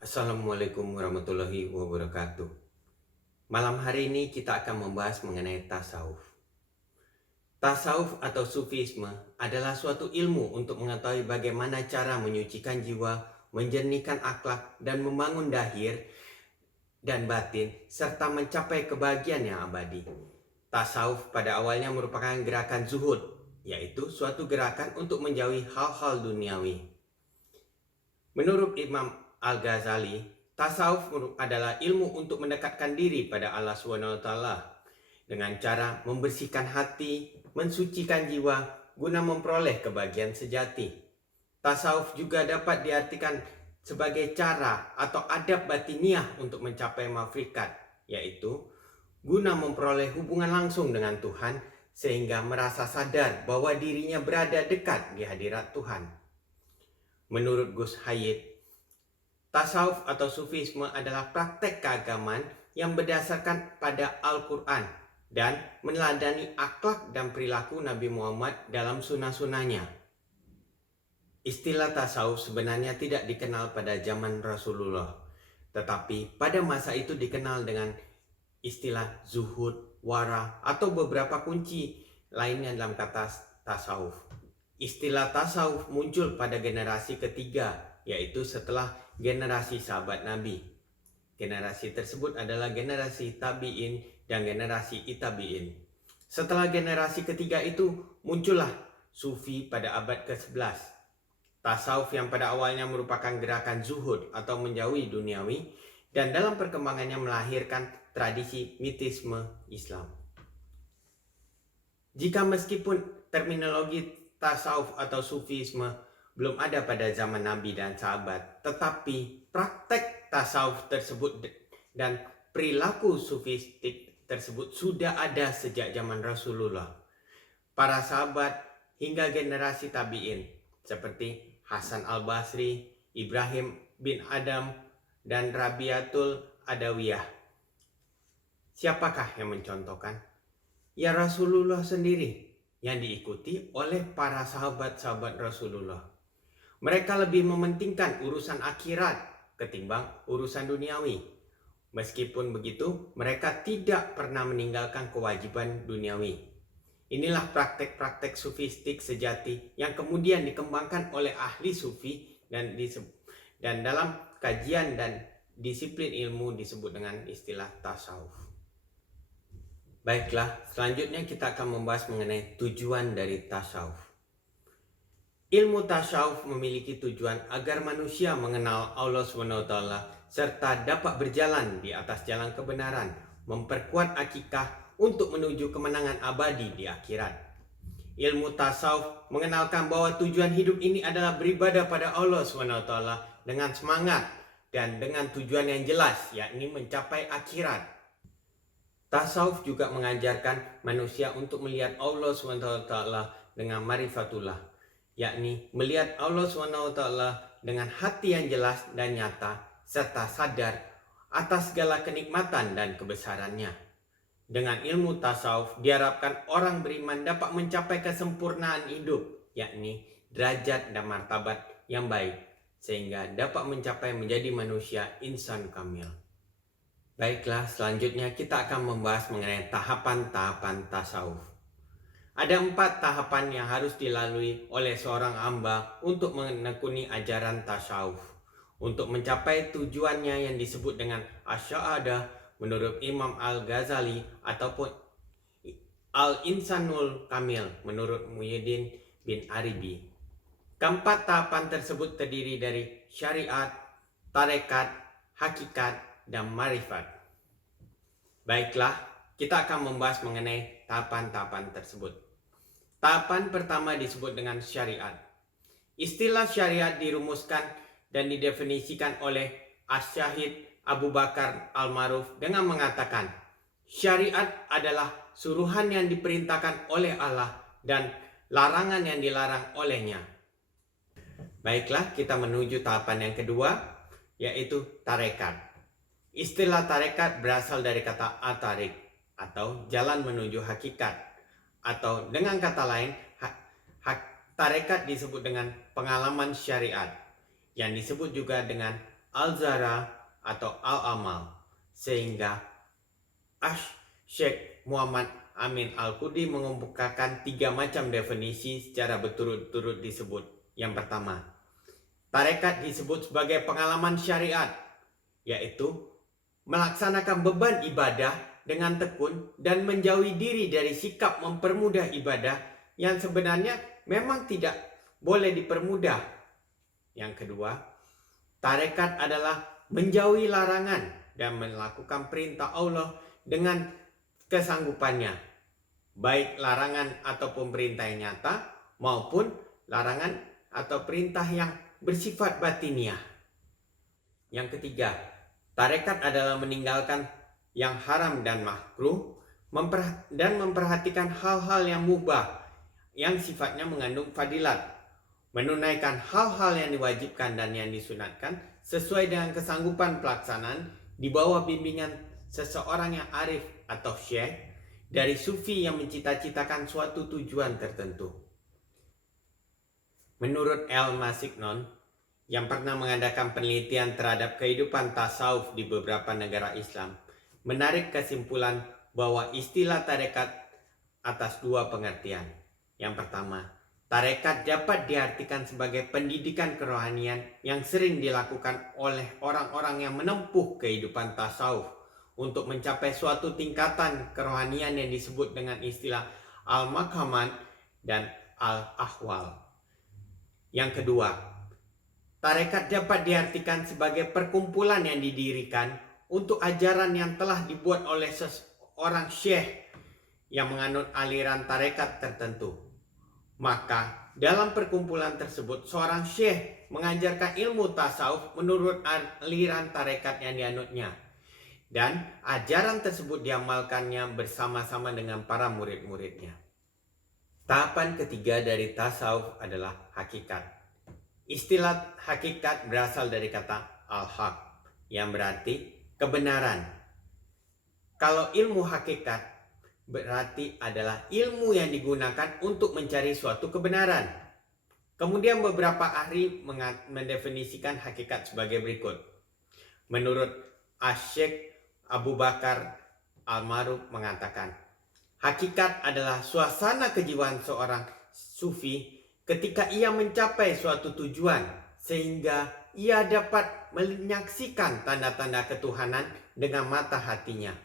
Assalamualaikum warahmatullahi wabarakatuh. Malam hari ini kita akan membahas mengenai tasawuf. Tasawuf atau sufisme adalah suatu ilmu untuk mengetahui bagaimana cara menyucikan jiwa, menjernihkan akhlak, dan membangun dahir dan batin, serta mencapai kebahagiaan yang abadi. Tasawuf pada awalnya merupakan gerakan zuhud, yaitu suatu gerakan untuk menjauhi hal-hal duniawi. Menurut Imam Al-Ghazali, tasawuf adalah ilmu untuk mendekatkan diri pada Allah SWT dengan cara membersihkan hati, mensucikan jiwa, guna memperoleh kebahagiaan sejati. Tasawuf juga dapat diartikan sebagai cara atau adab batiniah untuk mencapai ma'rifat, yaitu guna memperoleh hubungan langsung dengan Tuhan sehingga merasa sadar bahwa dirinya berada dekat di hadirat Tuhan. Menurut Gus Hayyid, tasawuf atau sufisme adalah praktek keagamaan yang berdasarkan pada Al-Quran dan meneladani akhlak dan perilaku Nabi Muhammad dalam sunnah-sunnahnya. Istilah tasawuf sebenarnya tidak dikenal pada zaman Rasulullah, tetapi pada masa itu dikenal dengan istilah zuhud, wara, atau beberapa kunci lainnya dalam kata tasawuf. Istilah tasawuf muncul pada generasi ketiga, yaitu setelah generasi sahabat Nabi. Generasi tersebut adalah generasi tabi'in dan generasi itabi'in. Setelah generasi ketiga itu muncullah sufi pada abad ke-11. Tasawuf yang pada awalnya merupakan gerakan zuhud atau menjauhi duniawi, dan dalam perkembangannya melahirkan tradisi mitisme Islam. Jika meskipun terminologi tasawuf atau sufisme belum ada pada zaman Nabi dan sahabat, tetapi praktek tasawuf tersebut dan perilaku sufistik tersebut sudah ada sejak zaman Rasulullah, para sahabat, hingga generasi tabi'in seperti Hasan al-Basri, Ibrahim bin Adam, dan Rabiatul Adawiyah. Siapakah yang mencontohkan? Ya Rasulullah sendiri, yang diikuti oleh para sahabat-sahabat Rasulullah. Mereka lebih mementingkan urusan akhirat ketimbang urusan duniawi. Meskipun begitu, mereka tidak pernah meninggalkan kewajiban duniawi. Inilah praktek-praktek sufistik sejati yang kemudian dikembangkan oleh ahli sufi dan dalam kajian dan disiplin ilmu disebut dengan istilah tasawuf. Baiklah, selanjutnya kita akan membahas mengenai tujuan dari tasawuf. Ilmu tasawuf memiliki tujuan agar manusia mengenal Allah SWT serta dapat berjalan di atas jalan kebenaran, memperkuat akikah untuk menuju kemenangan abadi di akhirat. Ilmu tasawuf mengenalkan bahwa tujuan hidup ini adalah beribadah pada Allah SWT dengan semangat dan dengan tujuan yang jelas, yakni mencapai akhirat. Tasawuf juga mengajarkan manusia untuk melihat Allah SWT dengan marifatullah, yakni melihat Allah SWT dengan hati yang jelas dan nyata, serta sadar atas segala kenikmatan dan kebesarannya. Dengan ilmu tasawuf diharapkan orang beriman dapat mencapai kesempurnaan hidup, yakni derajat dan martabat yang baik, sehingga dapat mencapai menjadi manusia insan kamil. Baiklah, selanjutnya kita akan membahas mengenai tahapan-tahapan tasawuf. Ada 4 tahapan yang harus dilalui oleh seorang hamba untuk menekuni ajaran tasawuf. Untuk mencapai tujuannya yang disebut dengan asy'adah menurut Imam Al-Ghazali ataupun Al-Insanul Kamil menurut Muhyiddin bin Arabi. Keempat tahapan tersebut terdiri dari syariat, tarekat, hakikat, dan marifat. Baiklah, kita akan membahas mengenai tahapan-tahapan tersebut. Tahapan pertama disebut dengan syariat. Istilah syariat dirumuskan dan didefinisikan oleh Asy-Syahid Abu Bakar Al-Maruf dengan mengatakan, syariat adalah suruhan yang diperintahkan oleh Allah dan larangan yang dilarang olehnya. Baiklah, kita menuju tahapan yang kedua, yaitu tarekat. Istilah tarekat berasal dari kata atarik atau jalan menuju hakikat, atau dengan kata lain tarekat disebut dengan pengalaman syariat yang disebut juga dengan al-zara atau al-amal, sehingga Syekh Muhammad Amin Al-Qudi mengemukakan 3 macam definisi secara berturut-turut disebut. Yang pertama, tarekat disebut sebagai pengalaman syariat, yaitu melaksanakan beban ibadah dengan tekun dan menjauhi diri dari sikap mempermudah ibadah yang sebenarnya memang tidak boleh dipermudah. Yang kedua, tarekat adalah menjauhi larangan dan melakukan perintah Allah dengan kesanggupannya, baik larangan ataupun perintah yang nyata maupun larangan atau perintah yang bersifat batiniah. Yang ketiga, tarekat adalah meninggalkan yang haram dan makruh dan memperhatikan hal-hal yang mubah yang sifatnya mengandung fadilat, menunaikan hal-hal yang diwajibkan dan yang disunatkan sesuai dengan kesanggupan pelaksanaan di bawah bimbingan seseorang yang arif atau syekh dari sufi yang mencita-citakan suatu tujuan tertentu. Menurut El-Masiknon yang pernah mengadakan penelitian terhadap kehidupan tasawuf di beberapa negara Islam, menarik kesimpulan bahwa istilah tarekat atas 2 pengertian. Yang pertama, tarekat dapat diartikan sebagai pendidikan kerohanian yang sering dilakukan oleh orang-orang yang menempuh kehidupan tasawuf untuk mencapai suatu tingkatan kerohanian yang disebut dengan istilah al-maqamat dan al-ahwal. Yang kedua, tarekat dapat diartikan sebagai perkumpulan yang didirikan untuk ajaran yang telah dibuat oleh seorang syekh yang menganut aliran tarekat tertentu. Maka dalam perkumpulan tersebut seorang syekh mengajarkan ilmu tasawuf menurut aliran tarekat yang dianutnya, dan ajaran tersebut diamalkannya bersama-sama dengan para murid-muridnya. Tahapan ketiga dari tasawuf adalah hakikat. Istilah hakikat berasal dari kata al-haq yang berarti kebenaran. Kalau ilmu hakikat berarti adalah ilmu yang digunakan untuk mencari suatu kebenaran. Kemudian beberapa ahli mendefinisikan hakikat sebagai berikut. Menurut Syekh Abu Bakar Al-Maruf mengatakan, hakikat adalah suasana kejiwaan seorang sufi ketika ia mencapai suatu tujuan sehingga ia dapat menyaksikan tanda-tanda ketuhanan dengan mata hatinya.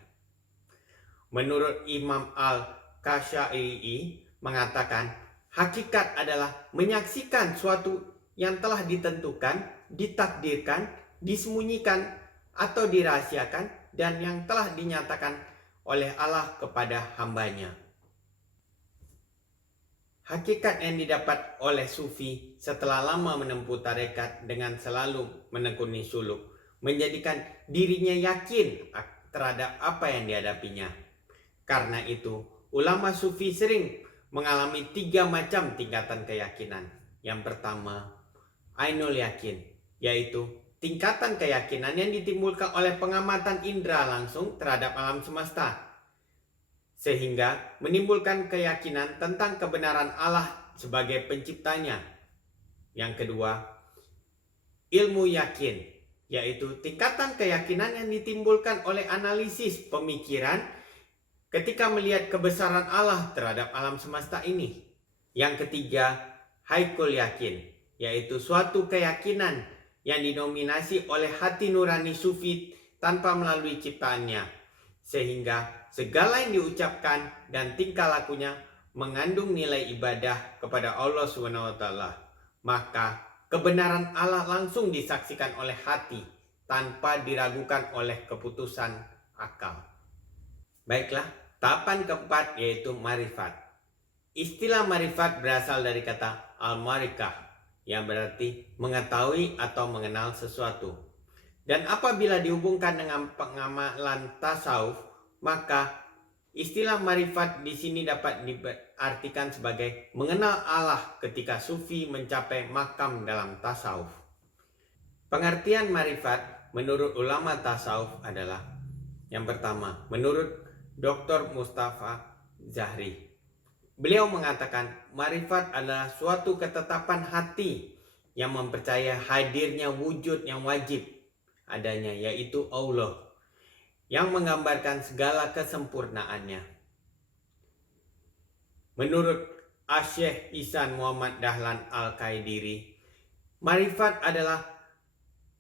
Menurut Imam Al-Kashairi mengatakan, hakikat adalah menyaksikan suatu yang telah ditentukan, ditakdirkan, disembunyikan atau dirahasiakan dan yang telah dinyatakan oleh Allah kepada hambanya. Hakikat yang didapat oleh sufi setelah lama menempuh tarekat dengan selalu menekuni suluk menjadikan dirinya yakin terhadap apa yang dihadapinya. Karena itu, ulama sufi sering mengalami 3 macam tingkatan keyakinan. Yang pertama, ainul yakin, yaitu tingkatan keyakinan yang ditimbulkan oleh pengamatan indera langsung terhadap alam semesta, sehingga menimbulkan keyakinan tentang kebenaran Allah sebagai penciptanya. Yang kedua, ilmu yakin, yaitu tingkatan keyakinan yang ditimbulkan oleh analisis pemikiran ketika melihat kebesaran Allah terhadap alam semesta ini. Yang ketiga, haikul yakin, yaitu suatu keyakinan yang dinominasi oleh hati nurani sufi tanpa melalui ciptaannya, sehingga segala yang diucapkan dan tingkah lakunya mengandung nilai ibadah kepada Allah SWT. Maka kebenaran Allah langsung disaksikan oleh hati tanpa diragukan oleh keputusan akal. Baiklah, tahapan keempat yaitu marifat. Istilah marifat berasal dari kata al-marikah yang berarti mengetahui atau mengenal sesuatu. Dan apabila dihubungkan dengan pengamalan tasawuf, maka Istilah marifat di sini dapat diartikan sebagai mengenal Allah ketika sufi mencapai makam dalam tasawuf. Pengertian marifat menurut ulama tasawuf adalah yang pertama, menurut Dr. Mustafa Zahri. Beliau mengatakan marifat adalah suatu ketetapan hati yang mempercaya hadirnya wujud yang wajib adanya, yaitu Allah, yang menggambarkan segala kesempurnaannya. Menurut Asy-Syaikh Ihsan Muhammad Dahlan Al-Qaidiri, marifat adalah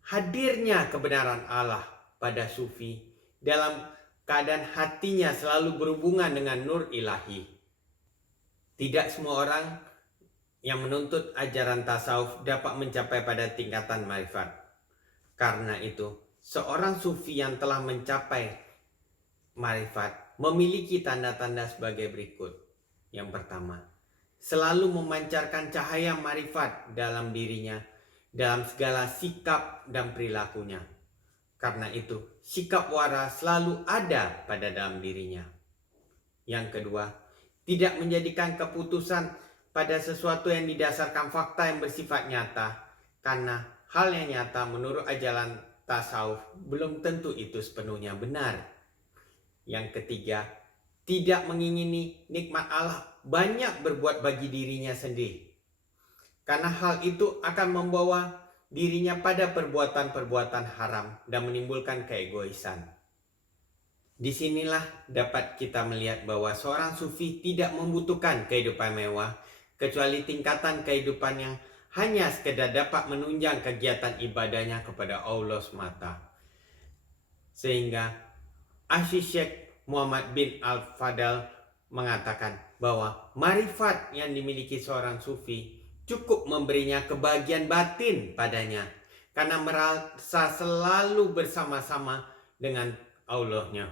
hadirnya kebenaran Allah pada sufi dalam keadaan hatinya selalu berhubungan dengan nur ilahi. Tidak semua orang yang menuntut ajaran tasawuf dapat mencapai pada tingkatan marifat. Karena itu, seorang sufi yang telah mencapai marifat memiliki tanda-tanda sebagai berikut. Yang pertama, selalu memancarkan cahaya marifat dalam dirinya, dalam segala sikap dan perilakunya. Karena itu, sikap wara selalu ada pada dalam dirinya. Yang kedua, tidak menjadikan keputusan pada sesuatu yang didasarkan fakta yang bersifat nyata, karena hal yang nyata menurut ajaran tasawuf belum tentu itu sepenuhnya benar. Yang ketiga, tidak mengingini nikmat Allah banyak berbuat bagi dirinya sendiri, karena hal itu akan membawa dirinya pada perbuatan-perbuatan haram dan menimbulkan keegoisan. Disinilah dapat kita melihat bahwa seorang sufi tidak membutuhkan kehidupan mewah, kecuali tingkatan kehidupan yang hanya sekedar dapat menunjang kegiatan ibadahnya kepada Allah semata. Sehingga Asy-Syaikh Muhammad bin Al-Fadal mengatakan bahwa marifat yang dimiliki seorang sufi cukup memberinya kebahagiaan batin padanya, karena merasa selalu bersama-sama dengan Allahnya.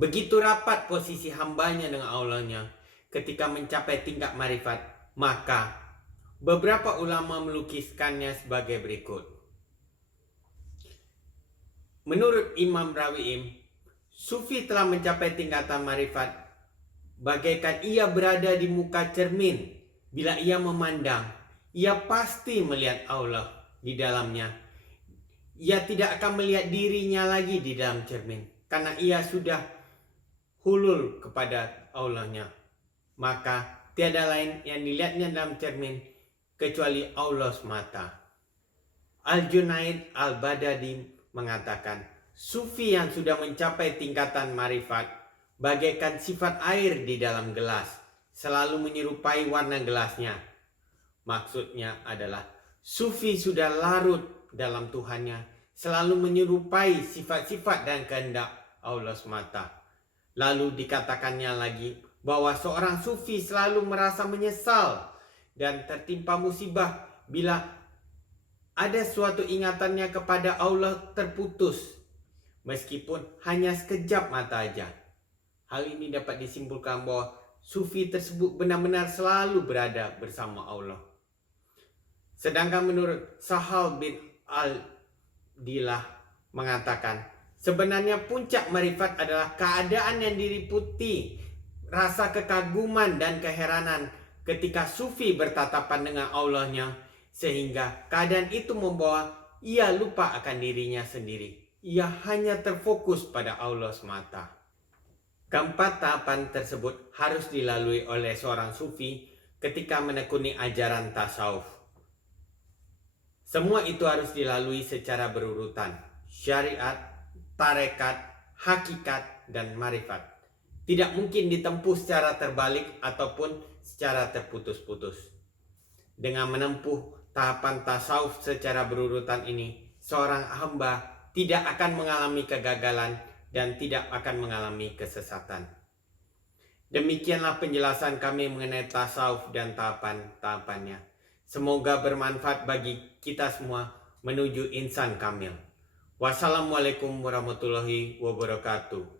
Begitu rapat posisi hambanya dengan Allahnya ketika mencapai tingkat marifat, maka beberapa ulama melukiskannya sebagai berikut. Menurut Imam Rawi'im, sufi telah mencapai tingkatan marifat bagaikan ia berada di muka cermin. Bila ia memandang, ia pasti melihat Allah di dalamnya. Ia tidak akan melihat dirinya lagi di dalam cermin, karena ia sudah hulul kepada Allahnya. Maka tiada lain yang dilihatnya dalam cermin kecuali Allah semata. Al-Junaid Al-Badadi mengatakan, sufi yang sudah mencapai tingkatan marifat bagaikan sifat air di dalam gelas, selalu menyerupai warna gelasnya. Maksudnya adalah sufi sudah larut dalam Tuhannya, selalu menyerupai sifat-sifat dan kehendak Allah semata. Lalu dikatakannya lagi bahwa seorang sufi selalu merasa menyesal dan tertimpa musibah bila ada suatu ingatannya kepada Allah terputus, meskipun hanya sekejap mata aja. Hal ini dapat disimpulkan bahwa sufi tersebut benar-benar selalu berada bersama Allah. Sedangkan menurut Sahal bin Al-Dilah mengatakan, sebenarnya puncak marifat adalah keadaan yang diliputi rasa kekaguman dan keheranan ketika sufi bertatapan dengan Allahnya, sehingga keadaan itu membawa ia lupa akan dirinya sendiri. Ia hanya terfokus pada Allah semata. Keempat tahapan tersebut harus dilalui oleh seorang sufi ketika menekuni ajaran tasawuf. Semua itu harus dilalui secara berurutan: syariat, tarekat, hakikat, dan marifat. Tidak mungkin ditempuh secara terbalik ataupun secara terputus-putus. Dengan menempuh tahapan tasawuf secara berurutan ini, seorang hamba tidak akan mengalami kegagalan dan tidak akan mengalami kesesatan. Demikianlah penjelasan kami mengenai tasawuf dan tahapan-tahapannya. Semoga bermanfaat bagi kita semua menuju insan kamil. Wassalamualaikum warahmatullahi wabarakatuh.